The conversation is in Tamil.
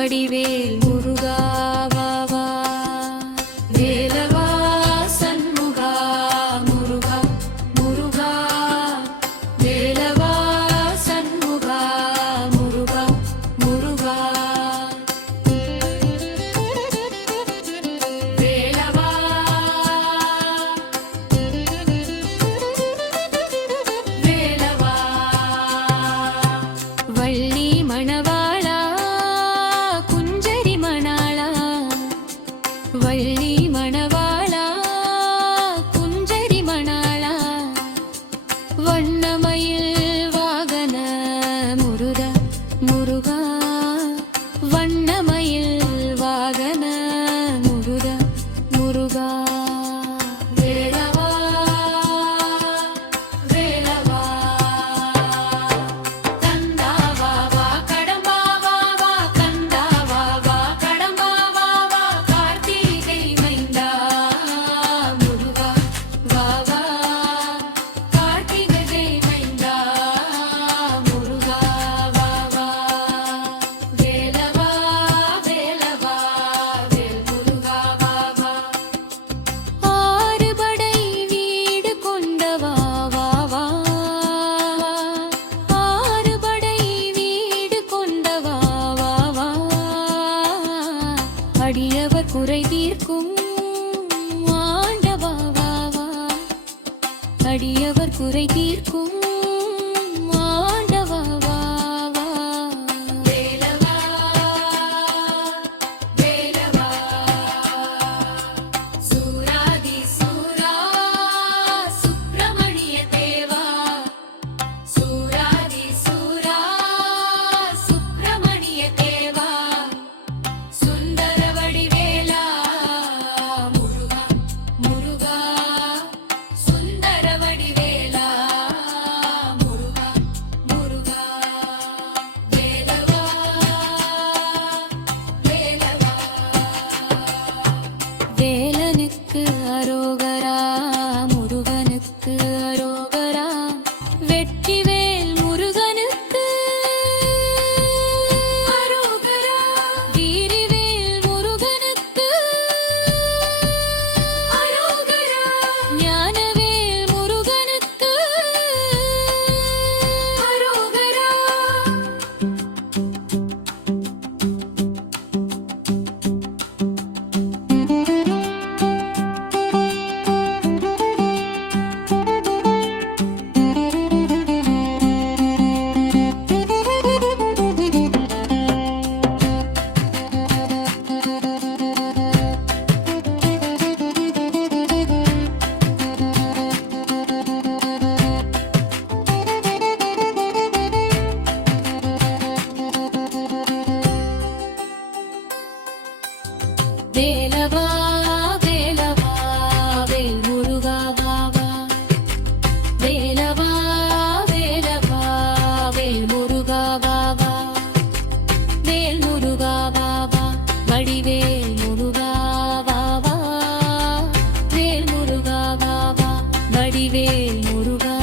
வடிவேல் Var குறை தீர்க்கும் ஆண்டவா அடியவர் குறை தீர்க்கும் வேலவா வேலவா வேல் முருகா பாபா வேலவா வேலவா வேல் முருகா பாபா வேல் முருகா பாபா வடிவேல் முருகா பாபா வேல் முருகா பாபா வடிவேல் முருகா